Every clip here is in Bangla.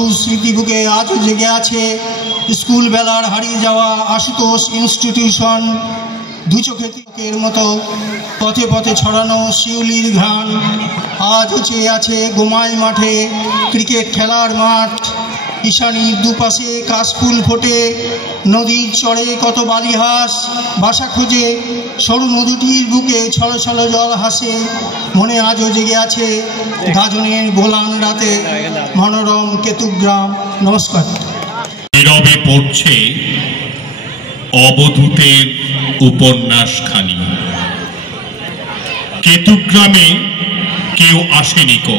সবুজ স্মৃতিবুকে আজও জেগে আছে স্কুল বেলার হারিয়ে যাওয়া আশুতোষ ইনস্টিটিউশন। দু চোখের মতো পথে পথে ছড়ানো শিউলির ঘ্রাণ। আজও চেয়ে আছে গোমাই মাঠে ক্রিকেট খেলার মাঠ। ঈশানীর দুপাশে কাশফুল ফোটে, নদীর চড়ে কত বালিহাঁস বাসা খোঁজে। সরু নদীটির বুকে ছলো ছলো জল হাসে। মনে আজও জেগে আছে গাজনের গোলান রাতে মনোরম কেতুগ্রাম। নমস্কার। নীরবে পড়ছে অবধূতের উপন্যাসখানি। কেতুগ্রামে কেউ আসেনি কো,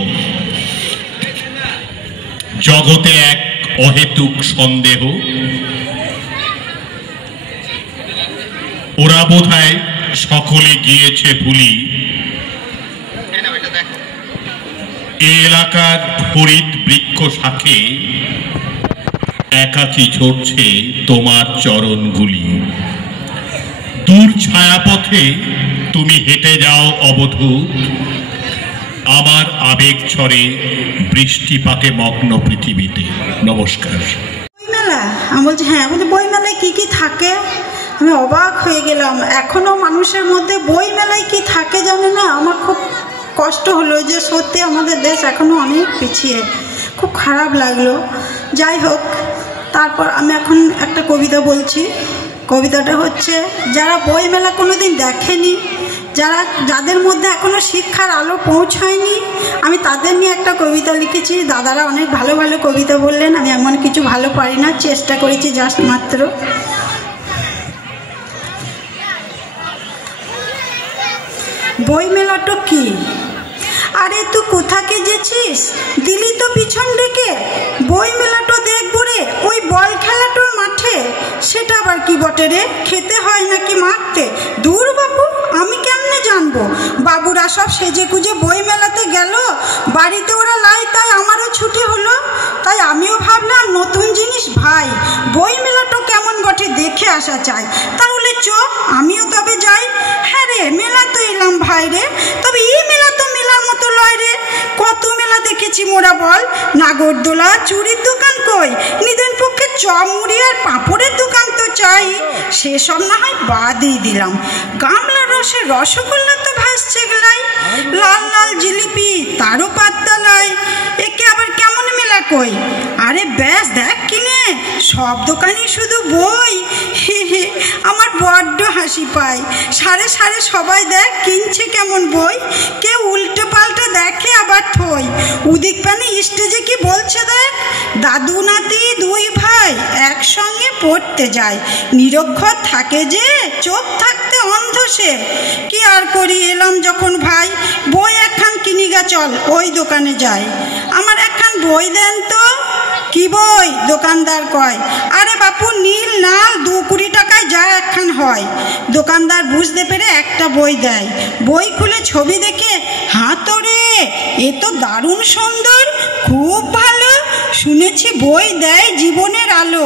জগতে এক অহেতুক সন্দেহ। ওরা বোধহয় সকলে গিয়েছে ভুলি। এ এলাকার হরিৎ বৃক্ষ শাখে একাকী ঝরছে তোমার চরণগুলি। দূর ছায়াপথে তুমি হেঁটে যাও অবধূত, আমার আবেগ ছড়ে বৃষ্টিপাতে মগ্ন পৃথিবীতে। নমস্কার। বইমেলা, আমি বলছি হ্যাঁ। বলছি বইমেলায় কী কী থাকে? আমি অবাক হয়ে গেলাম। এখনও মানুষের মধ্যে বইমেলায় কি থাকে জানে না। আমার খুব কষ্ট হলো যে সত্যি আমাদের দেশ এখনও অনেক পিছিয়ে। খুব খারাপ লাগলো। যাই হোক, তারপর আমি এখন একটা কবিতা বলছি। কবিতাটা হচ্ছে, যারা বইমেলা কোনোদিন দেখেনি, যাদের মধ্যে এখনো শিক্ষার আলো পৌঁছায়নি, আমি তাদের নিয়ে একটা কবিতা লিখেছি। দাদারা অনেক ভালো ভালো কবিতা বললেন, আমি এমন কিছু ভালো পারি না, চেষ্টা করেছি জাস্ট মাত্র। বইমেলাটা কি? আরে তুই কোথাকে যেছিস? দিলি তো পিছন ডেকে। বইমেলাটা দেখবো রে ওই বল খেলাটোর মাঠে। সেটা আবার কি বটে রে? খেতে হয় নাকি মারতে? দূর বাবু, আমি কেমনে জানবো? বাবুরা সব সেজে কুজে বইমেলাতে গেল, বাড়িতে ওরা লাই, তাই আমারও ছুটি হলো। তাই আমিও ভাবলাম নতুন জিনিস ভাই, বইমেলাটা কেমন বটে দেখে আসা চাই। তাহলে চ, আমিও তবে যাই। হ্যাঁ রে, মেলা তো এলাম ভাই রে, তবে এই মেলা তো মেলার মতো লয় রে। কত মেলা দেখেছি মোরা বল, নাগরদোলা, চুরির দোকান কই, নিদেন পক্ষে চপ মুড়ি আর পাঁপড়ের দোকান তো চাই। সেসব না হয় বাদই দিলাম, গামলা রসের রসগোল্লা তো ভাসছে গেলাই, লাল লাল জিলিপি তারও পাত্তা লাই। একে আবার কেমন মেলা কই? আরে ব্যাস দেখ কিনে, সব দোকানই শুধু বই। হে হে, আমার বড্ড হাসি পায়। সারে সারে সবাই দেখ কিনছে কেমন বই। কেউ উল্টে পাল্টে দেখে আবার ঠই। উদিক পানে স্টেজে কি বলছে দেখ, দাদু নাতি দুই ভাই একসঙ্গে পড়তে যায়। নিরক্ষর থাকে যে, চোখ থাকতে অন্ধ সে। কি আর করি, এলাম যখন ভাই, বই একখান কিনিগা চল, ওই দোকানে যাই। আমার একখান বই দেন তো। কি বই? দোকানদার কয়। আরে বাপু, নীল লাল 2-20 টাকায় যা একখান হয়। দোকানদার বুঝতে পেরে একটা বই দেয়। বই খুলে ছবি দেখে, হাঁ তো রে, এ তো দারুণ সুন্দর, খুব ভালো। শুনেছি বই দেয় জীবনের আলো।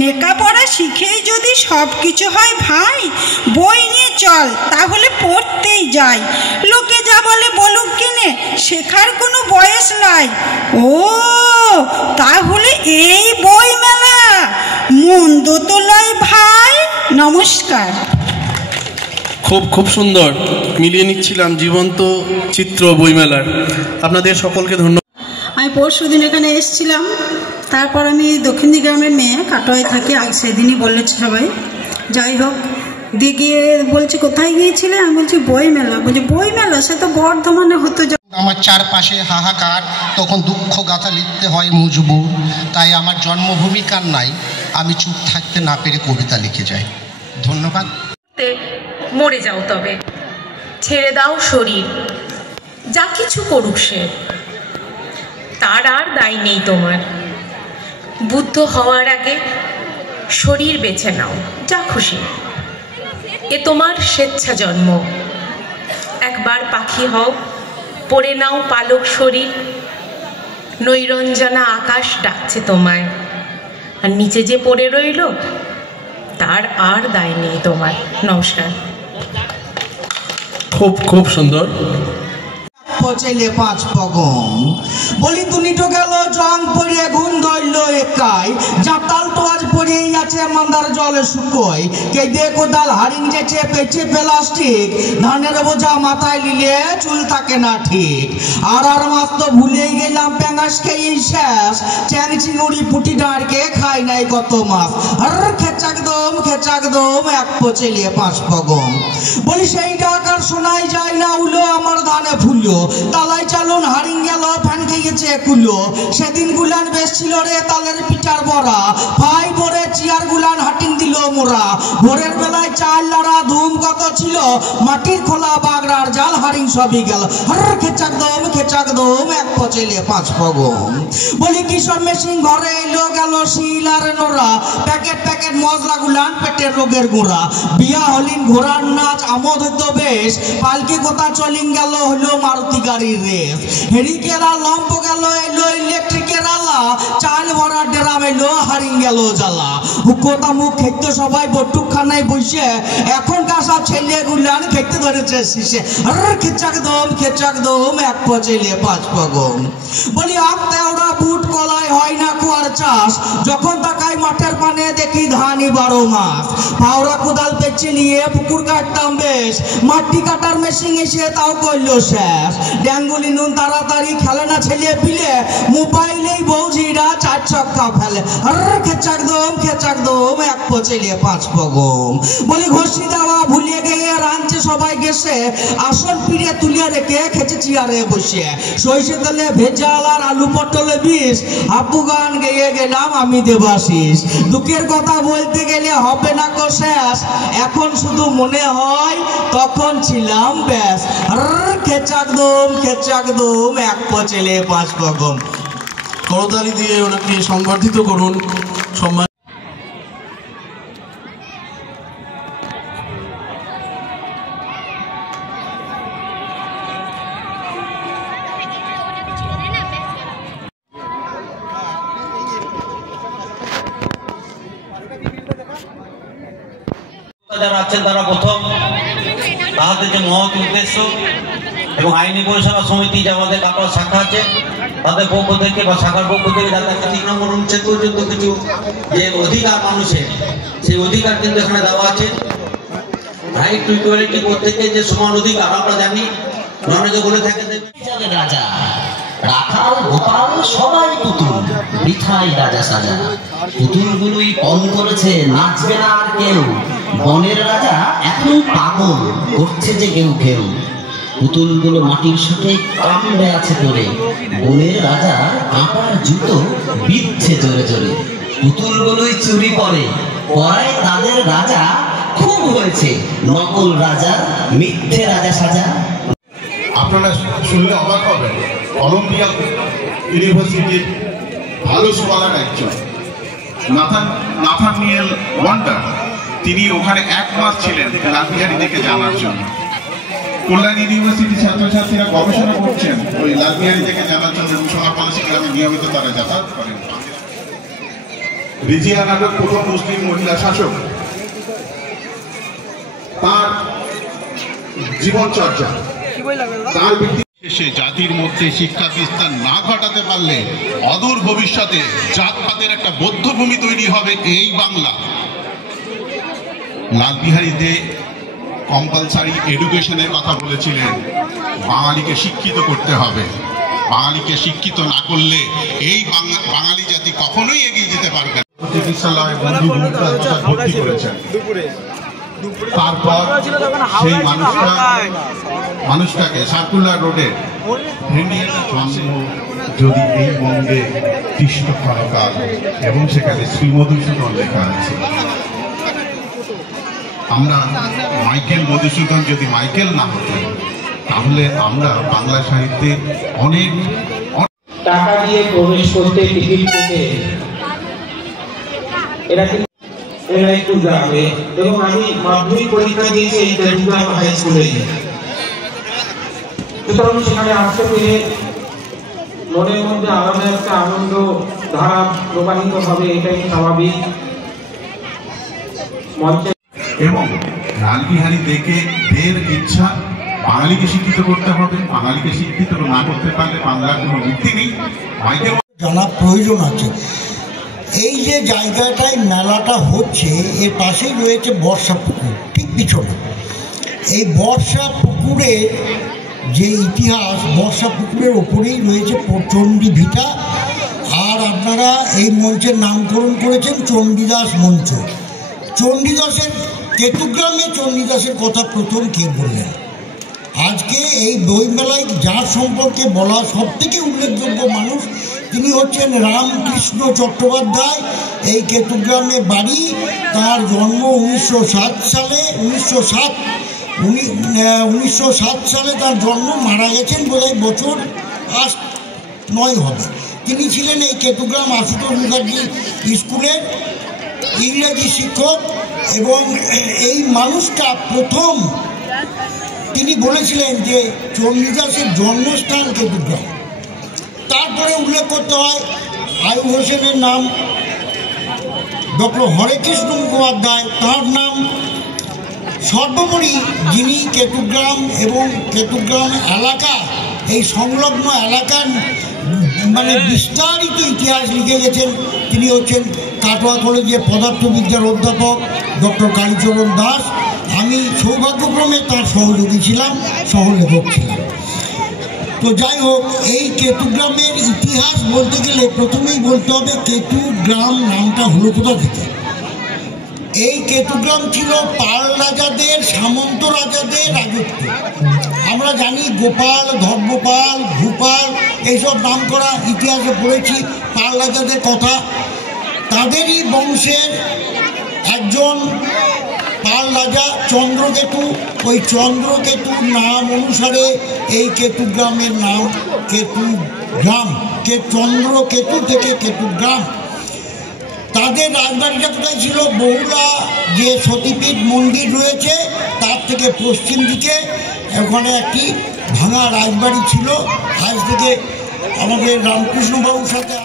লেখাপড়া শিখেই যদি সব কিছু হয় ভাই, বই নিয়ে চল, তাহলে পড়তেই যাই। লোকে যা বলে বলুক কিনে, শেখার কোনো বয়স নাই। ও তাহলে এই বই মেলা, মন্দ তো লয় ভাই। নমস্কার। খুব খুব সুন্দর মিলিয়ে নিচ্ছিলাম জীবন্ত চিত্র বইমেলার। আপনাদের সকলকে ধন্যবাদ। আমি পরশু দিন এখানে এসেছিলাম। তারপর আমি দক্ষিণদি গ্রামের মেয়ে, কাটোয়ায় থাকি, সেদিনই বলেছে সবাই। যাই হোক, দিয়ে গিয়ে বলছে কোথায় গিয়েছিলে? আমি বলছি বইমেলা। বলছি বইমেলা, সে তো বর্ধমানে হতো। আমার চারপাশে হাহাকার, তখন দুঃখ গাথা লিখতে হয় মজবুর। তাই আমার জন্মভূমি কান্নাই আমি চুপ থাকতে না পেরে কবিতা লিখে যাই। ধন্যবাদ। মরে যাও তবে, ছেড়ে দাও শরীর, যা কিছু করুক সে, তার আর দায় নেই তোমার। বুদ্ধ হওয়ার আগে শরীর বেছে নাও, যা খুশি, এ তোমার স্বেচ্ছা জন্ম। একবার পাখি হও, পড়ে নাও পালক শরীর। নৈরঞ্জনা আকাশ ডাকছে তোমায়, আর নিচে যে পড়ে রইল তার আর দায় নেই তোমার। নমস্কার। খুব খুব সুন্দর। পচেলে 5 পগম। বলি দুনিটো গেল জং পড়িয়ে ঘুম ধরল একাই, জাতাল তো আজ পড়েই আছে মান্দার জলে শুকোয়। কে দে কোদাল হারিং যেছে পেছে প্লাস্টিক, ধানের বোঝা মাথায় নিলে চুল থাকে না ঠিক। আর মাছ তো ভুলেই গেলাম প্যাঙ্গাস খেয়েই শেষ, চ্যাং চিংড়ি পুটি ডাঁড়কে খাই নাই কত মাছ। আর খেচাকদম খেচাকদম 1 পচেলে 5 পগম। বলি সেই ডাক আর শোনাই যায় না উলো আমার ধানে ফুলো, তালাই চালুন হারিং গেল ফ্যান খেয়েছে কুলো। সেদিন গুলান বেশ ছিল রে তালের পিঠার বড়া, ভাই ভোরে চিয়ার গুলান হাটিং দিল মোরা। ভোরের বেলায় চাল লাড়া ধুম কত ছিল, মাটির খোলা বাগড়ার জাল হারিং সবই গেল। আর খেচাকদম খেচাকদম 1 পচেলে 5 পগম। বলি কিশোর মেশিন ঘরে এলো গেল শিল আর নোরা, প্যাকেট প্যাকেট মশলা গুলান পেটের রোগের গোড়া। বিয়া হলিন ঘোড়ার নাচ আমোদ হইতো বেশ, পালকি কথা চলিং গেল হলো মারুতি গাড়ির রেস। হেরিকেরা লম্প গেল এলো ইলেকট্রিকের আলা, চাল ভরা ডেরাম এলো হারিং গেল জ্বালা। হুকোতা মুখ খেতে সবাই বটুক খানায় বসে, এখন কাঁসা ছেলে গুলান খেতে ধরেছে শিশে। আর খেচাকদম খেচাকদম 1 পচেলে 5 পগম। বলি আঁকতে ওরা বুট কলাই হয় না কুয়ার চাষ, যখন তাকাই মাঠের পানে দেখি ধানই 12 মাস। পাওরা কোদাল পেঁচে নিয়ে পুকুর কাটতাম বেশ, মাটি কাটার মেশিন এসে তাও করলো শেষ। ড্যাঙ্গুলি নুন তাড়াতাড়ি খেলে না ছেলে পিলে, মোবাইলেই বৌঝিরা 4 ছক্কা ফেলে। আর খেচাকদম খেচাকদম 1 পচেলে 5 পগম। বলি ঘষি দেওয়া ভুলে গিয়ে রাঁধছে সবাই গেছে, আসন পিড়ে তুলে রেখে খেছে চেয়ারে বসে। সইষে তেলে ভেজাল আর আলু পটলে বিষ, আপু গান গেয়ে গেলাম আমি দেবাশিস। দুঃখের কথা বলতে গেলে হবে না কো শেষ, এখন শুধু মনে হয় তখন ছিলাম ব্যাস। আর খেচাকদম খেচাকদম 1 পচেলে 5 পগম। করতালি দিয়ে ওনাকে সংবর্ধিত করুন। সম্মান যারা আছেন তারা প্রথম তাদের যে মহৎ উদ্দেশ্য এবং আইনি পরিষেবা সমিতি যে আমাদের কাটোয়া শাখা আছে তাদের পক্ষ থেকে বা শাখার পক্ষ থেকে যাতে 3 নম্বর অনুচ্ছেদ পর্যন্ত কিছু যে অধিকার মানুষের, সেই অধিকার কিন্তু এখানে দেওয়া আছে। রাইট টু ইকুয়ালিটি প্রত্যেকের যে সমান অধিকার আমরা জানি, অনেকে বলে থাকে রাজা রাখাল গোপাল সবাই পুতুল, বৃথাই রাজা সাজা। পুতুলগুলোই পণ করেছে নাচবে না আর কেউ, বনের রাজা এখন পাগল করছে যে কেউ কেউ। পুতুলগুলো মাটির সাথে কামড়ে আছে তোরে, বনের রাজা কাঁটার জুতো বিচ্ছে জোরে জোরে। পুতুলগুলোই চুরি করে পরায় তাদের রাজা, খুব হয়েছে নকল রাজা মিথ্যে রাজা সাজা। আপনারা শুনলে অবাক হবেন, কলম্বিয়া ইউনিভার্সিটির ভালো স্কলার একজন নাথানিয়েল ওয়ান্ডার, তিনি ওখানে 1 মাস ছিলেন লালবিহারী থেকে জানার জন্য। কল্যাণ ইউনিভার্সিটির ছাত্রছাত্রীরা গবেষণা করছেন ওই লালবিহারী থেকে জানার জন্য, এবং সোনারপালা গ্রামে নিয়মিত তারা যাতায়াত করেন। রিজিয়া নাটক প্রথম মুসলিম মহিলা শাসক, তার জীবনচর্যা, তার শেষে জাতির মধ্যে শিক্ষা বিস্তার না ঘটাতে পারলে অদূর ভবিষ্যতে জাতপাতের একটা বধ্যভূমি তৈরি হবে এই বাংলা। লালবিহারী দে কম্পালসারি এডুকেশনের কথা বলেছিলেন, বাঙালিকে শিক্ষিত করতে হবে। বাঙালিকে শিক্ষিত না করলে এই বাঙালি জাতি কখনোই এগিয়ে যেতে পারবে না। চিকিৎসালয়ে ভর্তি করেছেন, তারপর সেই মানুষটাকে সার্কুলার রোডে জন্ম যদি এই বঙ্গে কৃষ্ণ ক্ষণকাল, এবং সেখানে শ্রীমধুসূদন লেখা আছে। আমরা মাইকেল মধুসূদন যদি মাইকেল না হতেন, তাহলে আমরা বাংলা সাহিত্যে অনেক টাকা দিয়ে প্রবেশ করতে টিকিট কেটে এরা একটু গ্রামে, এবং আমি মাধ্যমিক পরীক্ষা দিয়েছি এই তেজগ্রাম হাই স্কুলে। সুতরাং সেখানে আসতে পেরে মনের মধ্যে আলাদা একটা আনন্দ ধারা প্রবাহিত হবে, এটাই স্বাভাবিক। মঞ্চে এবং লালবিহারী দেখে দের ইচ্ছা বাঙালিকে শিক্ষিত করতে হবে। বাঙালিকে শিক্ষিত না করতে পারলে বাংলার কোনো ভিত্তি নেই। জানা প্রয়োজন আছে। এই যে জায়গাটায় মেলাটা হচ্ছে এর পাশেই রয়েছে বর্ষা পুকুর, ঠিক পিছনে। এই বর্ষা পুকুরের যে ইতিহাস, বর্ষা পুকুরের ওপরেই রয়েছে চণ্ডী ভিটা। আর আপনারা এই মঞ্চের নামকরণ করেছেন চণ্ডীদাস মঞ্চ। চণ্ডীদাসের কেতুগ্রামে চণ্ডীদাসের কথা প্রথম কে বললেন? আজকে এই বইমেলায় যার সম্পর্কে বলা সব থেকে উল্লেখযোগ্য মানুষ তিনি হচ্ছেন রামকৃষ্ণ চট্টোপাধ্যায়। এই কেতুগ্রামে বাড়ি, তার জন্ম 1907 সালে। 1907 সালে তার জন্ম, মারা গেছেন বোধহয় বছর 8-9 হবে। তিনি ছিলেন এই কেতুগ্রাম আশুতোষ মুখার্জি স্কুলের ইংরেজি শিক্ষক এবং এই মানুষটা প্রথম তিনি বলেছিলেন যে চণ্ডীদাসের জন্মস্থান কেতুগ্রাম। তারপরে উল্লেখ করতে হয় আয়ুব হোসেনের নাম, ডক্টর হরেকৃষ্ণ মুখোপাধ্যায় তাঁর নাম। সর্বোপরি যিনি কেতুগ্রাম এবং কেতুগ্রাম এলাকা, এই সংলগ্ন এলাকার মানে বিস্তারিত ইতিহাস লিখে গেছেন, তিনি হচ্ছেন কাটোয়া কলেজের পদার্থবিদ্যার অধ্যাপক ডক্টর কালীচরণ দাস। আমি সৌভাগ্যক্রমে তার সহযোগী ছিলাম, সহলেখক ছিলাম। তো যাই হোক, এই কেতুগ্রামের ইতিহাস বলতে গেলে প্রথমেই বলতে হবে কেতুগ্রাম নামটা হলো কোথা থেকে। এই কেতুগ্রাম ছিল পাল রাজাদের, সামন্ত রাজাদের রাজত্ব। আমরা জানি গোপাল, ধর্মপাল, ভূপাল এইসব নাম করা ইতিহাসে পড়েছি পাল রাজাদের কথা। তাদেরই বংশের একজন পাল রাজা চন্দ্রকেতু। ওই চন্দ্রকেতুর নাম অনুসারে এই কেতুগ্রামের নাম কেতুগ্রাম। চন্দ্রকেতু থেকে কেতুগ্রাম। তাদের রাজবাড়িটা কোথায় ছিল? বহুলা যে সতীপীঠ মন্দির রয়েছে তার থেকে পশ্চিম দিকে ওখানে একটি ভাঙা রাজবাড়ি ছিল। আজ থেকে আমাদের রামকৃষ্ণবাবুর সাথে